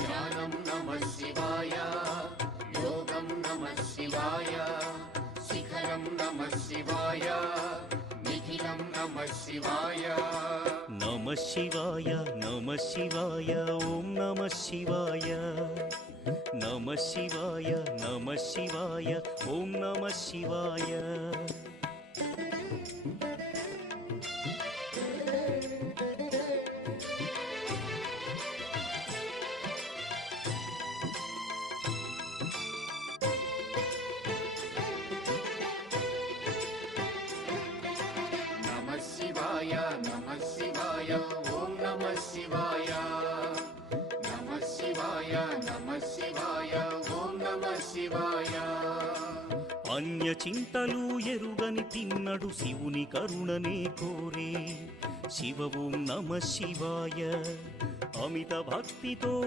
ధ్యానం నమః శివాయ, యోగం నమః శివాయ, శిఖరం నమః శివాయ, నిఖిలం నమః శివాయ. నమః శివాయ నమః శివాయ ఓం నమః శివాయ. నమః శివాయ నమః శివాయ ఓం నమః శివాయ. నమః శివాయ నమః శివాయ ఓం నమః శివాయ. నమః శివాయ నమః శివాయ ఓం నమః శివాయ. అన్య చింతలు ఎరుగని తిన్నడు శివుని కరుణనే కోరే. శివ ఓం నమః శివాయ. అమిత భక్తితో